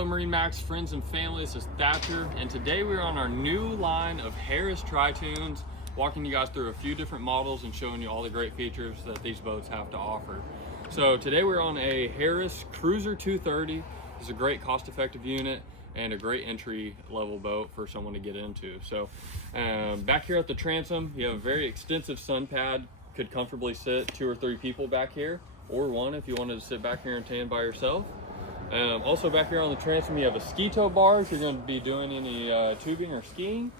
Hello MarineMax friends and family, this is Thatcher, and today we're on our new line of Harris Tri-Tunes, walking you guys through a few different models and showing you all the great features that these boats have to offer. So today we're on a Harris Cruiser 230. It's a great cost-effective unit and a great entry level boat for someone to get into. So back here at the transom, you have a very extensive sun pad. Could comfortably sit 2 or 3 people back here, or one if you wanted to sit back here and tan by yourself. Also back here on the transom, you have a ski tow bar if you're going to be doing any tubing or skiing.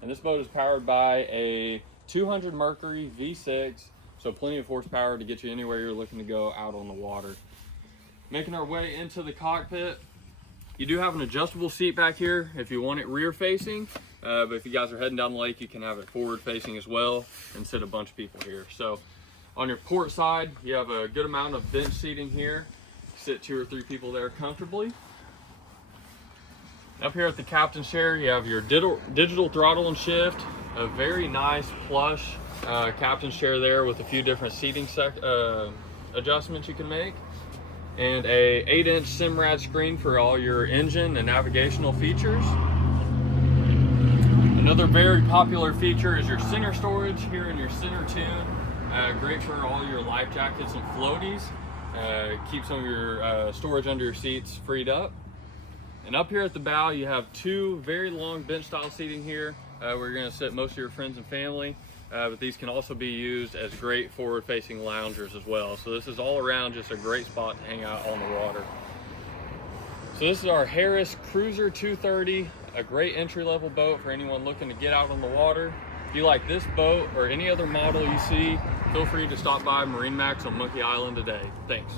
And this boat is powered by a 200 Mercury V6, so plenty of horsepower to get you anywhere you're looking to go out on the water. Making our way into the cockpit, you do have an adjustable seat back here if you want it rear facing, but if you guys are heading down the lake, you can have it forward facing as well and sit a bunch of people here. So on your port side, you have a good amount of bench seating here. Sit 2 or 3 people there comfortably. Up here at the captain's chair, you have your digital throttle and shift, a very nice plush captain's chair there with a few different seating adjustments you can make, and a 8-inch Simrad screen for all your engine and navigational features. Another very popular feature is your center storage here in your center tune. Great for all your life jackets and floaties. Keep some of your storage under your seats freed up. And up here at the bow, you have 2 very long bench style seating here where you're going to sit most of your friends and family, but these can also be used as great forward facing loungers as well. So this is all around just a great spot to hang out on the water. So this is our Harris Cruiser 230, a great entry level boat for anyone looking to get out on the water. If you like this boat or any other model you see, feel free to stop by MarineMax on Monkey Island today. Thanks.